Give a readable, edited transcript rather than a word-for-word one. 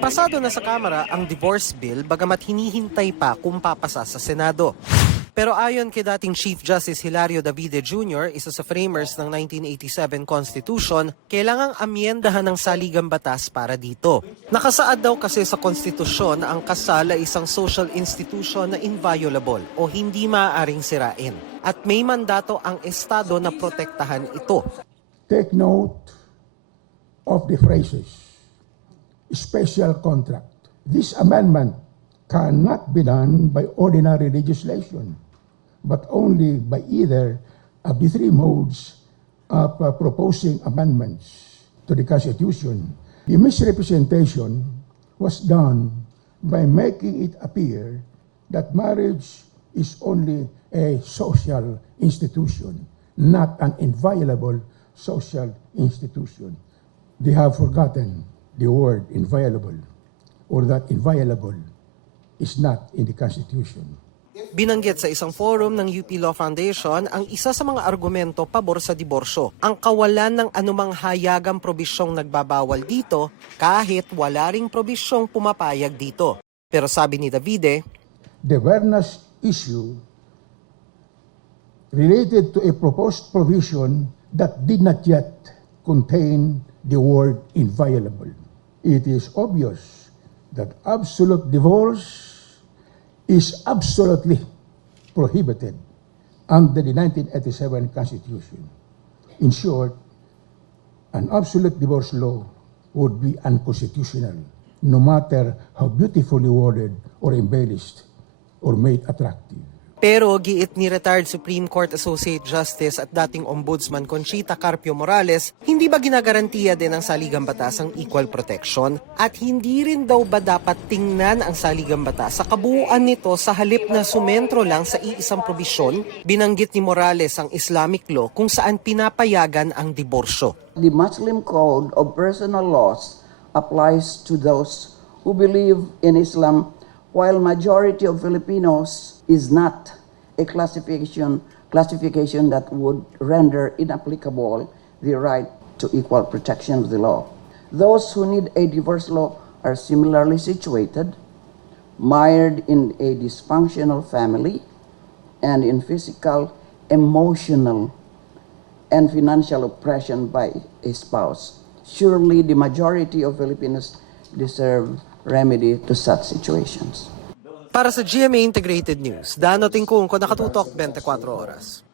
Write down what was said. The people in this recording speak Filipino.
Pasado na sa Kamara ang divorce bill bagamat hinihintay pa kung papasa sa Senado. Pero ayon kay dating Chief Justice Hilario Davide Jr., isa sa framers ng 1987 Constitution, kailangang amyendahan ng saligang batas para dito. Nakasaad daw kasi sa konstitusyon na ang kasal ay isang social institution na inviolable o hindi maaaring sirain. At may mandato ang Estado na protektahan ito. Take note of the phrases, special contract. This amendment cannot be done by ordinary legislation, but only by either of the three modes of proposing amendments to the Constitution. The misrepresentation was done by making it appear that marriage is only a social institution, not an inviolable social institution. They have forgotten the word inviolable, or that inviolable is not in the Constitution. Binanggit sa isang forum ng UP Law Foundation ang isa sa mga argumento pabor sa diborsyo, ang kawalan ng anumang hayagang probisyong nagbabawal dito kahit wala ring probisyong pumapayag dito. Pero sabi ni Davide, The fairness issue related to a proposed provision that did not yet contain the word inviolable. It is obvious that absolute divorce is absolutely prohibited under the 1987 Constitution. In short, an absolute divorce law would be unconstitutional, no matter how beautifully worded or embellished or made attractive. pero giit ni retired Supreme Court Associate Justice at dating Ombudsman Conchita Carpio Morales, hindi ba ginagarantiya din ng saligang batas ang equal protection? At hindi rin daw ba dapat tingnan ang saligang batas sa kabuuan nito sa halip na sumentro lang sa iisang probisyon? Binanggit ni Morales ang Islamic law kung saan pinapayagan ang diborsyo. The Muslim Code of Personal Laws applies to those who believe in Islam, while majority of Filipinos is not a classification that would render inapplicable the right to equal protection of the law. Those who need a divorce law are similarly situated, mired in a dysfunctional family, and in physical, emotional, and financial oppression by a spouse. Surely the majority of Filipinos deserve remedy to such situations. Para sa GMA Integrated News, Dano Tingkung ko, Nakatutok 24 Oras.